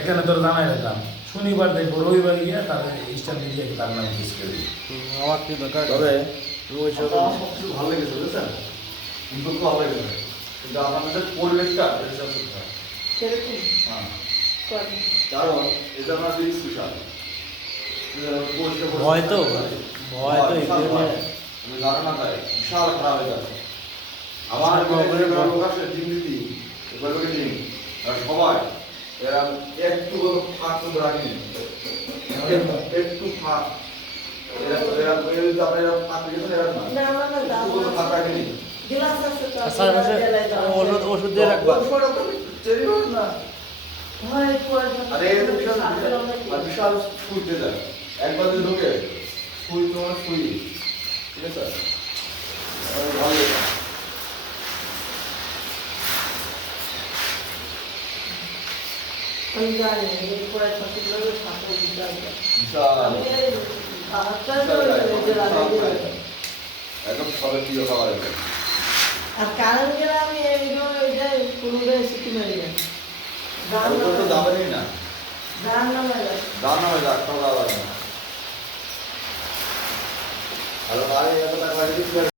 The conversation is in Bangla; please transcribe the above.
এখানে তোর জানাই রাখলাম শনিবার দেখবো রবিবার গিয়ে তার স্টার মিডিয়া তার নাম কিস করে দিই। আমার কি দরকার তবে ওইসব আমার সবকিছু ভালো লেগেছে বুঝছেন, কিন্তু খুব ভালো লেগেছে, কিন্তু আপনাদের পরিবেশটা এটা করতে হয়। সেরকম হ্যাঁ, করে। কারণ এটা আমাদের স্পেশাল ভয় তো ভয় তো আমি ধারণা দেয় বিশাল খারাপ হয়ে যাচ্ছে। আমার লোক আসে ডিম দিদি এবার ডিম আর সবাই এরা একটু ফাঁক তো রাখেনি, একটু ফাঁক এরা এরা এরা আপনারা ফাঁক দিয়েছেন এরা না না আমার না দাম একটু ফাঁক রাখেনি। গ্লাস আছে তো স্যার ওষুধ ওষুধ দিয়ে রাখবা চেরি রোড না হয় পড়ে আরে এটা তো বিশাল আর বিশাল ফুলতে যায় একবার যদি ঢোকে ফুল তো অনেক ফুল, ঠিক আছে ভালো আমি জানি এই পড়ে সঠিক ভাবে ঠাকুর দিতে হবে বিশাল আমি খাবারটা যে লাগাই দিই একদম সবাই প্রিয় খাবার এটা। আর কারণ গেলে আমি এইগুলো এটা পুরোটা শিখি মারি না আর ওগুলো তো দামেরই না, গান নামে দাম না হয় ডাক্তার দাওয়া লাগে না। আর এত টাকা